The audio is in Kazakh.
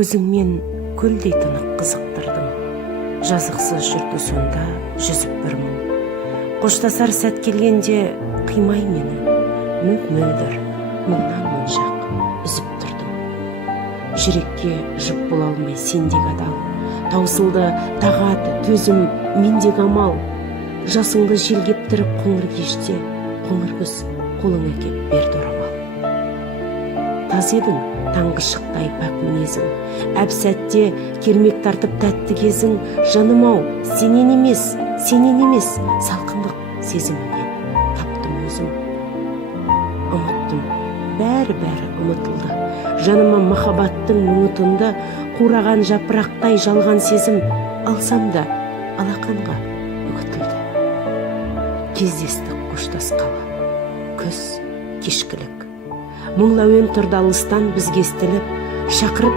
Көзіңмен көлдей тынық қызықтырдың. Жазықсыз жүрді сонда жүзіп бір мұң. Қоштасар сәт келгенде қимай мені, мөп-мөлдір мұңнан мұншақ үзіп тұрдың. Жүрекке жұп бола алмай сендегі адал, таусылды тағат төзім мендегі амал. Жасыңды желгептіріп қоңыр кеште, қоңыр күз қолың әкеп берді орамал. Таз едің таңғы шықтай пәк мінезің, әп сәтте кермек тартып тәтті кезің. Жаным-ау, сенен емес, салқындық сезімінен таптым өзім. Ұмыттым, бәрі ұмытылды. Жаныма махаббаттың мұңы тұнды, қураған жапырақтай жалған сезім. Алсам да алақанға үгітілді. Кездестік қоштасқалы, күз кешкілік. Мұңлы әуен тұрды алыстан бізге естіліп, шақырып